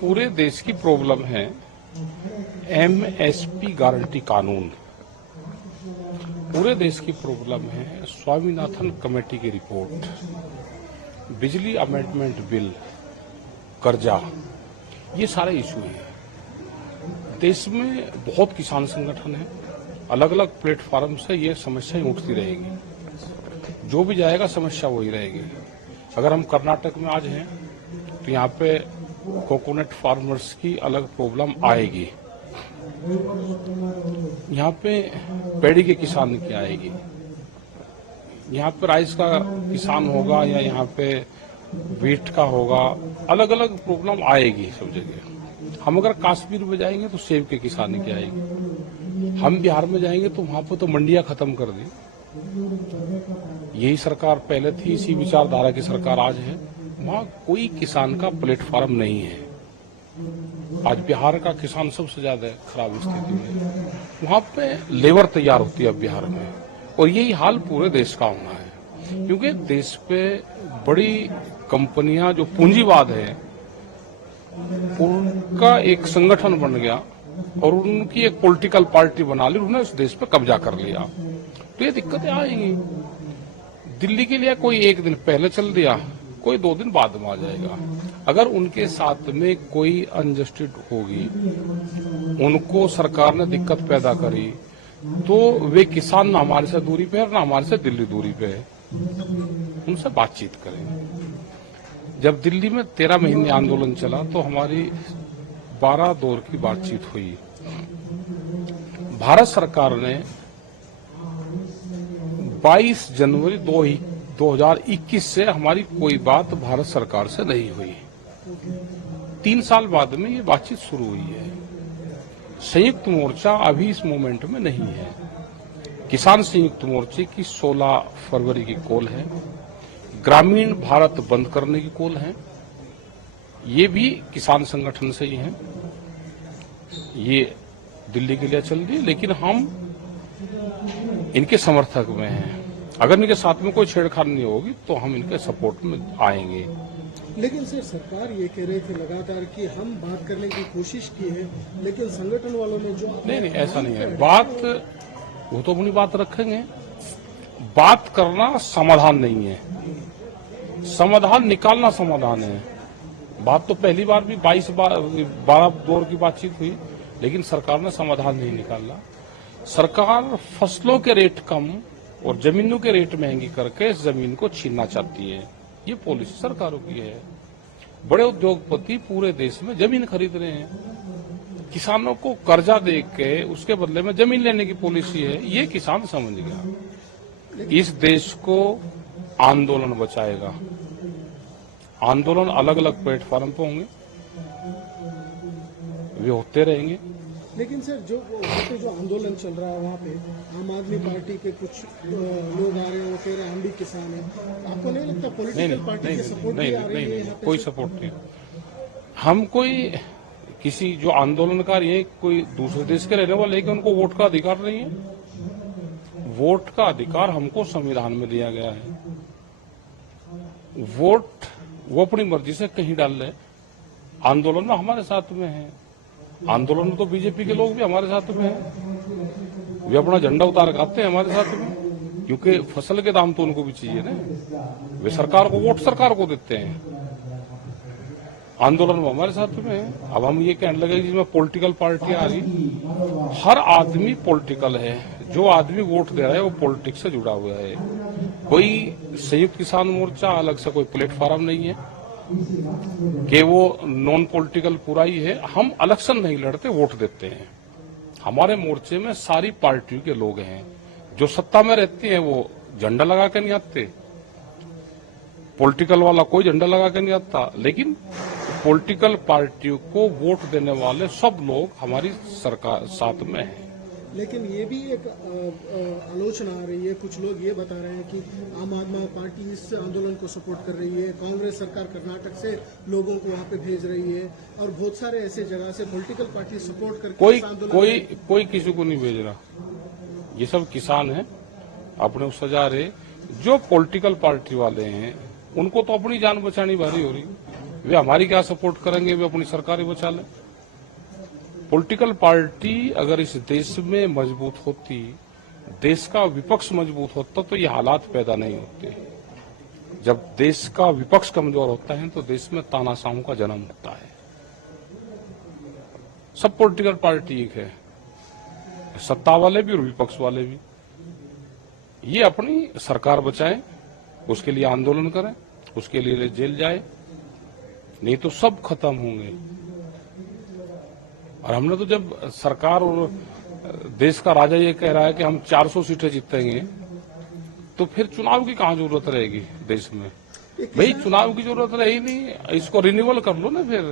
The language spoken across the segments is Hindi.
पूरे देश की प्रॉब्लम है एमएसपी गारंटी कानून। पूरे देश की प्रॉब्लम है स्वामीनाथन कमेटी की रिपोर्ट, बिजली अमेंडमेंट बिल, कर्जा, ये सारे इशू हैं। देश में बहुत किसान संगठन है, अलग अलग प्लेटफॉर्म से ये समस्याएं उठती रहेगी। जो भी जाएगा समस्या वही रहेगी। अगर हम कर्नाटक में आज हैं तो यहाँ पे कोकोनट फार्मर्स की अलग प्रॉब्लम आएगी, यहाँ पे पेड़ी के किसान की आएगी, यहाँ पे राइस का किसान होगा या यहाँ पे वीट का होगा, अलग अलग प्रॉब्लम आएगी सब जगह। हम अगर कश्मीर में जाएंगे तो सेब के किसान की आएगी, हम बिहार में जाएंगे तो वहां पर तो मंडियां खत्म कर दी। यही सरकार पहले थी, इसी विचारधारा की सरकार आज है। वहां कोई किसान का प्लेटफॉर्म नहीं है। आज बिहार का किसान सबसे ज्यादा खराब स्थिति में, वहां पे लेबर तैयार होती है बिहार में, और यही हाल पूरे देश का होना है। क्योंकि देश पे बड़ी कंपनियां जो पूंजीवाद है उनका एक संगठन बन गया और उनकी एक पॉलिटिकल पार्टी बना ली, उन्होंने उस देश पे कब्जा कर लिया। तो ये दिक्कतें आएंगी। दिल्ली के लिए कोई एक दिन पहले चल दिया, कोई 2 दिन बाद में आ जाएगा। अगर उनके साथ में कोई अनजस्टिस होगी, उनको सरकार ने दिक्कत पैदा करी, तो वे किसान ना हमारे से दूरी पे है ना हमारे से दिल्ली दूरी पे है, उनसे बातचीत करें। जब दिल्ली में 13 महीने आंदोलन चला तो हमारी 12 दौर की बातचीत हुई। भारत सरकार ने 22 जनवरी 2021 से हमारी कोई बात भारत सरकार से नहीं हुई। 3 साल बाद में ये बातचीत शुरू हुई है। संयुक्त मोर्चा अभी इस मोमेंट में नहीं है। किसान संयुक्त मोर्चे की 16 फरवरी की कॉल है, ग्रामीण भारत बंद करने की कॉल है, ये भी किसान संगठन से ही है। ये दिल्ली के लिए चल रही है, लेकिन हम इनके समर्थक में हैं। अगर इनके साथ में कोई छेड़छाड़ नहीं होगी तो हम इनके सपोर्ट में आएंगे। लेकिन सर, सरकार ये कह रहे थे लगातार कि हम बात करने की कोशिश की है, लेकिन संगठन वालों ने जो नहीं ऐसा नहीं है। बात वो तो अपनी बात रखेंगे, बात करना समाधान नहीं है, समाधान निकालना समाधान है। बात तो पहली बार भी 12 दौर की बातचीत हुई, लेकिन सरकार ने समाधान नहीं निकाला। सरकार फसलों के रेट कम और जमीनों के रेट महंगी करके इस जमीन को छीनना चाहती है। ये पॉलिसी सरकारों की है। बड़े उद्योगपति पूरे देश में जमीन खरीद रहे हैं, किसानों को कर्जा दे के उसके बदले में जमीन लेने की पॉलिसी है। ये किसान समझ गया। इस देश को आंदोलन बचाएगा। आंदोलन अलग अलग प्लेटफॉर्म पे होंगे, वे होते रहेंगे। लेकिन सर, जो आंदोलन चल रहा है वहाँ पे आम आदमी पार्टी के कुछ लोग आ रहे हैं, वो कह रहे हैं हम भी किसान हैं। आपको नहीं लगता पॉलिटिकल पार्टी के सपोर्ट भी आ रही है? कोई सपोर्ट नहीं। हम कोई किसी जो आंदोलनकारी है कोई दूसरे देश के रहने वाले, लेकिन उनको वोट का अधिकार नहीं है। वोट का अधिकार हमको संविधान में दिया गया है। वोट वो अपनी मर्जी से कहीं डाल ले। आंदोलन में हमारे साथ में है, आंदोलन में तो बीजेपी के लोग भी हमारे साथ में हैं। वे अपना झंडा उतार खाते हैं हमारे साथ में, क्योंकि फसल के दाम तो उनको भी चाहिए ना। वे सरकार को वोट सरकार को देते हैं। आंदोलन में हमारे साथ में है। अब हम ये कहने लगे जिसमें पॉलिटिकल पार्टी आ रही, हर आदमी पॉलिटिकल है। जो आदमी वोट दे रहा है वो पॉलिटिक्स से जुड़ा हुआ है। कोई संयुक्त किसान मोर्चा अलग से कोई प्लेटफॉर्म नहीं है कि वो नॉन पॉलिटिकल पूरा ही है। हम इलेक्शन नहीं लड़ते, वोट देते हैं। हमारे मोर्चे में सारी पार्टियों के लोग हैं। जो सत्ता में रहते हैं वो झंडा लगा के नहीं आते, पॉलिटिकल वाला कोई झंडा लगा के नहीं आता, लेकिन पॉलिटिकल पार्टियों को वोट देने वाले सब लोग हमारी सरकार साथ में हैं। लेकिन ये भी एक आलोचना आ रही है, कुछ लोग ये बता रहे हैं कि आम आदमी पार्टी इस आंदोलन को सपोर्ट कर रही है, कांग्रेस सरकार कर्नाटक से लोगों को वहाँ पे भेज रही है, और बहुत सारे ऐसे जगह से पॉलिटिकल पार्टी सपोर्ट करके कोई किसी को नहीं भेज रहा। ये सब किसान हैं, अपने उससे जा रहे। जो पॉलिटिकल पार्टी वाले हैं उनको तो अपनी जान बचानी भारी हो रही। वे हमारी क्या सपोर्ट करेंगे, वे अपनी सरकार ही बचा लें। पॉलिटिकल पार्टी अगर इस देश में मजबूत होती, देश का विपक्ष मजबूत होता, तो ये हालात पैदा नहीं होते। जब देश का विपक्ष कमजोर होता है तो देश में तानाशाहों का जन्म होता है। सब पॉलिटिकल पार्टी एक है, सत्ता वाले भी और विपक्ष वाले भी। ये अपनी सरकार बचाए, उसके लिए आंदोलन करें, उसके लिए जेल जाए, नहीं तो सब खत्म होंगे। और हमने तो जब सरकार और देश का राजा ये कह रहा है कि हम 400 सीटें जीतेंगे, तो फिर चुनाव की कहां जरूरत रहेगी देश में? भाई चुनाव की जरूरत रही नहीं, इसको रिन्यूअल कर लो ना। फिर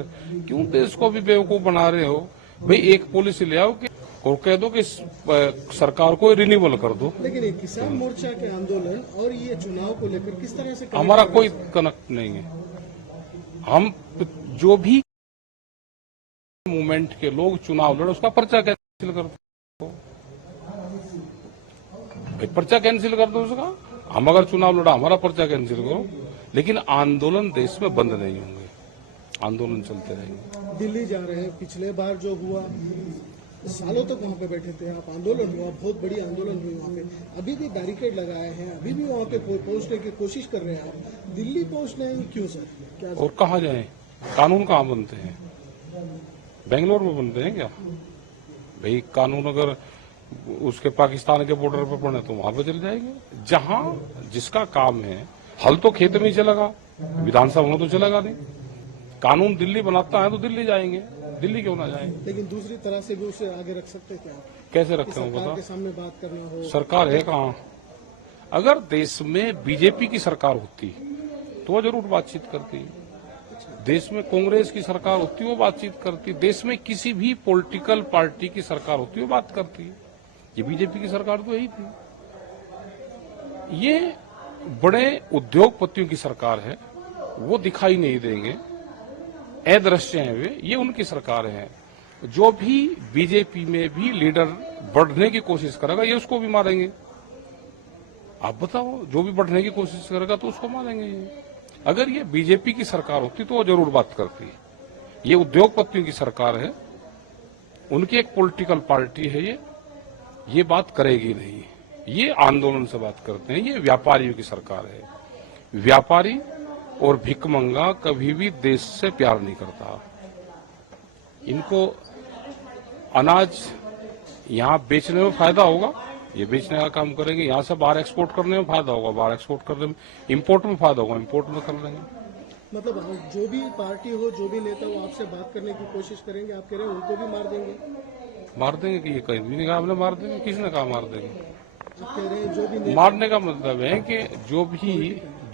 क्यों देश को भी बेवकूफ बना रहे हो? भाई एक पॉलिसी ले आओ कि और कह दो कि सरकार को रिन्यूअल कर दो। लेकिन ये किसान मोर्चा के आंदोलन और ये चुनाव को लेकर किस तरह से हमारा कोई कनेक्ट नहीं है। हम जो भी मूवमेंट के लोग चुनाव लड़े उसका पर्चा कैंसिल कर दो, पर्चा कैंसिल कर दो उसका। हम अगर चुनाव लड़ा, हमारा पर्चा कैंसिल करो, लेकिन आंदोलन देश में बंद नहीं होंगे, आंदोलन चलते रहेंगे। दिल्ली जा रहे हैं, पिछले बार जो हुआ सालों तक वहाँ पे बैठे थे आप, आंदोलन हुआ, बहुत बड़ी आंदोलन हुई वहाँ पे, अभी भी बैरिकेड लगाए हैं, अभी भी वहाँ पे पहुँचने की कोशिश कर रहे हैं आप। दिल्ली पहुँचने हैं क्यों सर? क्या और कहाँ जाए? कानून कहाँ बनते हैं? बेंगलोर में बनते हैं क्या? भाई कानून अगर उसके पाकिस्तान के बॉर्डर पर पड़े तो वहां पर चले जाएंगे। जहां जिसका काम है, हल तो खेत में ही चलेगा, विधानसभा में तो चलेगा नहीं। कानून दिल्ली बनाता है तो दिल्ली जाएंगे, दिल्ली क्यों ना जाएंगे? लेकिन दूसरी तरह से भी उसे आगे रख सकते हैं क्या? कैसे रखते हो सरकार बता? के सामने बात करना हो। सरकार है कहाँ? अगर देश में बीजेपी की सरकार होती तो वो जरूर बातचीत करती। देश में कांग्रेस की सरकार होती वो बातचीत करती। देश में किसी भी पॉलिटिकल पार्टी की सरकार होती वो बात करती। ये बीजेपी की सरकार तो यही थी। ये बड़े उद्योगपतियों की सरकार है, वो दिखाई नहीं देंगे, अदृश्य हैं वे, ये उनकी सरकार है। जो भी बीजेपी में भी लीडर बढ़ने की कोशिश करेगा ये उसको भी मारेंगे। आप बताओ, जो भी बढ़ने की कोशिश करेगा तो उसको मारेंगे ये। अगर ये बीजेपी की सरकार होती तो वो जरूर बात करती। ये उद्योगपतियों की सरकार है, उनकी एक पॉलिटिकल पार्टी है, ये बात करेगी नहीं। ये आंदोलन से बात करते हैं। ये व्यापारियों की सरकार है। व्यापारी और भिखमंगा कभी भी देश से प्यार नहीं करता। इनको अनाज यहां बेचने में फायदा होगा, ये बेचने का काम करेंगे। यहां से बाहर एक्सपोर्ट करने में फायदा होगा, बाहर एक्सपोर्ट करने में, इंपोर्ट में फायदा होगा, इंपोर्ट में कर लेंगे। मतलब जो भी पार्टी हो, जो भी नेता हो, आपसे बात करने की कोशिश करेंगे, आप कह रहे हैं उनको भी मार देंगे? मार देंगे कि ये कहीं भी नहीं कहा हमने मार देंगे। किसने कहा मार देंगे? आप कह रहे हैं जो भी मारने का मतलब है कि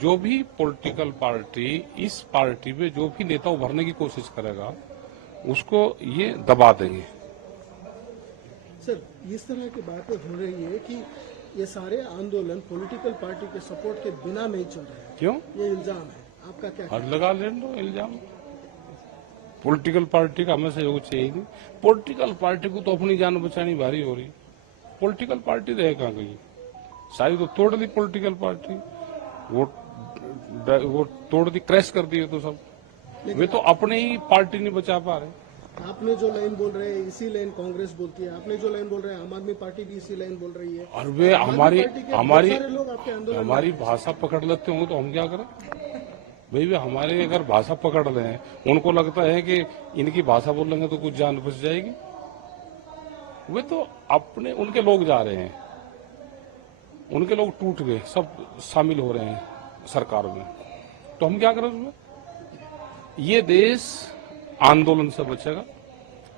जो भी पॉलिटिकल पार्टी, इस पार्टी में जो भी नेता उभरने की कोशिश करेगा उसको ये दबा देंगे। सर, इस तरह की बातें हो रही है कि ये सारे आंदोलन पॉलिटिकल पार्टी के सपोर्ट के बिना नहीं चल रहे हैं। क्यों? ये इल्जाम है, आपका क्या? और लगा लेने दो इल्जाम। पॉलिटिकल पार्टी का हमें सहयोग चाहिए नहीं। पॉलिटिकल पार्टी को तो अपनी जान बचानी भारी हो रही। पॉलिटिकल पार्टी रहे कहाँ गई? सारी तो तोड़ दी पॉलिटिकल पार्टी, वो तोड़ दी, क्रैश कर दी तो सब। वे तो अपने ही पार्टी नहीं बचा पा रहे। आपने जो लाइन बोल रहे हैं इसी लाइन कांग्रेस बोलती है, आपने जो लाइन बोल रहे हैं आम आदमी पार्टी भी इसी लाइन बोल रही है। और वे हमारी हमारी भाषा पकड़ लेते होंगे तो हम क्या करें? भाई वे हमारे अगर भाषा पकड़ लें, उनको लगता है कि इनकी भाषा बोलेंगे तो कुछ जान बच जाएगी। वे तो अपने, उनके लोग जा रहे हैं, उनके लोग टूट गए, सब शामिल हो रहे हैं सरकार में, तो हम क्या करें उसमें? ये देश आंदोलन से बचेगा,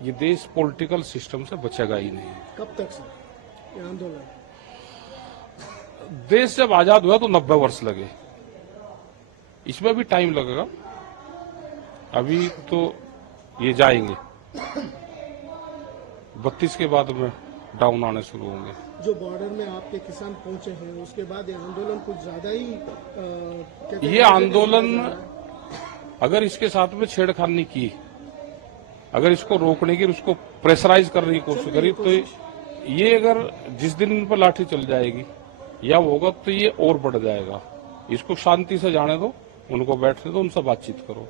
ये देश पॉलिटिकल सिस्टम से बचेगा ही नहीं। कब तक सर ये आंदोलन? देश जब आजाद हुआ तो 90 वर्ष लगे, इसमें भी टाइम लगेगा। अभी तो ये जाएंगे, 32 के बाद में डाउन आने शुरू होंगे। जो बॉर्डर में आपके किसान पहुंचे हैं उसके बाद ये आंदोलन कुछ ज्यादा ही ये आंदोलन अगर इसके साथ में छेड़खानी की, अगर इसको रोकने की, उसको प्रेशराइज करने की कोशिश करी, तो ये अगर जिस दिन इन पर लाठी चल जाएगी या होगा तो ये और बढ़ जाएगा। इसको शांति से जाने दो, उनको बैठने दो, उनसे बातचीत करो।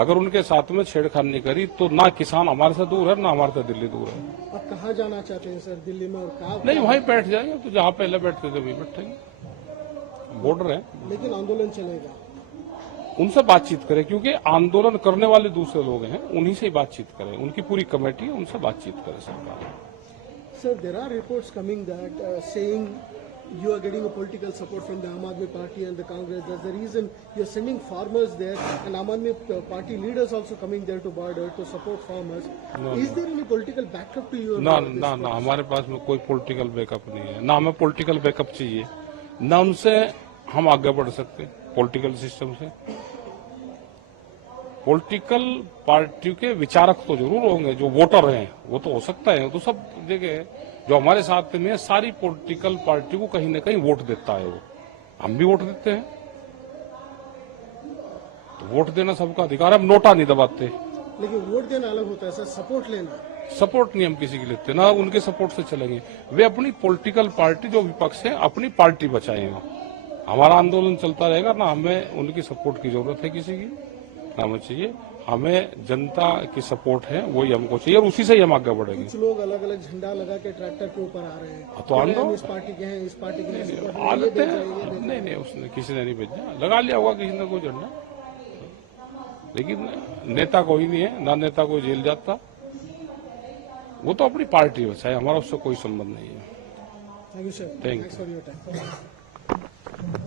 अगर उनके साथ में छेड़खानी नहीं करी तो ना किसान हमारे से दूर है ना हमारे से दिल्ली दूर है। आप कहाँ जाना चाहते हैं सर, दिल्ली में? और कहाँ? नहीं, वहीं बैठ जाएंगे, तो जहां पहले बैठते थे वहीं बैठेंगे। बॉर्डर है, लेकिन आंदोलन चलेगा। उनसे बातचीत करें, क्योंकि आंदोलन करने वाले दूसरे लोग हैं, उन्हीं से ही बातचीत करें। उनकी पूरी कमेटी है, उनसे बातचीत करें सरकार। Sir, there are reports coming that saying you are getting a political support from the Aam Aadmi Party and the Congress. That's the reason you're sending farmers there, and Aam Aadmi Party leaders also coming there to border to support farmers. Is there any political backup to your? ना ना ना, हमारे पास में कोई पॉलिटिकल बैकअप नहीं है, ना हमें पॉलिटिकल बैकअप चाहिए, ना उनसे हम आगे बढ़ सकते पॉलिटिकल सिस्टम से। पॉलिटिकल पार्टियों के विचारक तो जरूर होंगे, जो वोटर हैं वो तो हो सकता है, तो सब जगह जो हमारे साथ में सारी पॉलिटिकल पार्टी को कहीं न कहीं वोट देता है, वो हम भी वोट देते हैं, तो वोट देना सबका अधिकार है, हम नोटा नहीं दबाते। लेकिन वोट देना अलग होता है सर, सपोर्ट लेना। सपोर्ट नहीं हम किसी की लेते, ना उनके सपोर्ट से चलेंगे। वे अपनी पॉलिटिकल पार्टी जो विपक्ष है अपनी पार्टी बचाएंगे, हमारा आंदोलन चलता रहेगा, ना हमें उनकी सपोर्ट की जरूरत है किसी की, ना हमें चाहिए। हमें जनता की सपोर्ट है, वही हमको चाहिए, और उसी से ही हम आगे बढ़ेंगे। कुछ लोग अलग अलग झंडा लगा के ट्रैक्टर के ऊपर आ रहे हैं, तो हम इस पार्टी के हैं, इस पार्टी के हैं, आ लेते हैं। नहीं नहीं, उसने किसी ने नहीं भेजा, लगा लिया होगा किसी ने कोई झंडा, लेकिन नेता कोई नहीं है, ना नेता कोई जेल जाता, वो तो अपनी पार्टी बचाए, हमारा उससे कोई संबंध नहीं है। Thank you sir, Thank thanks for your time.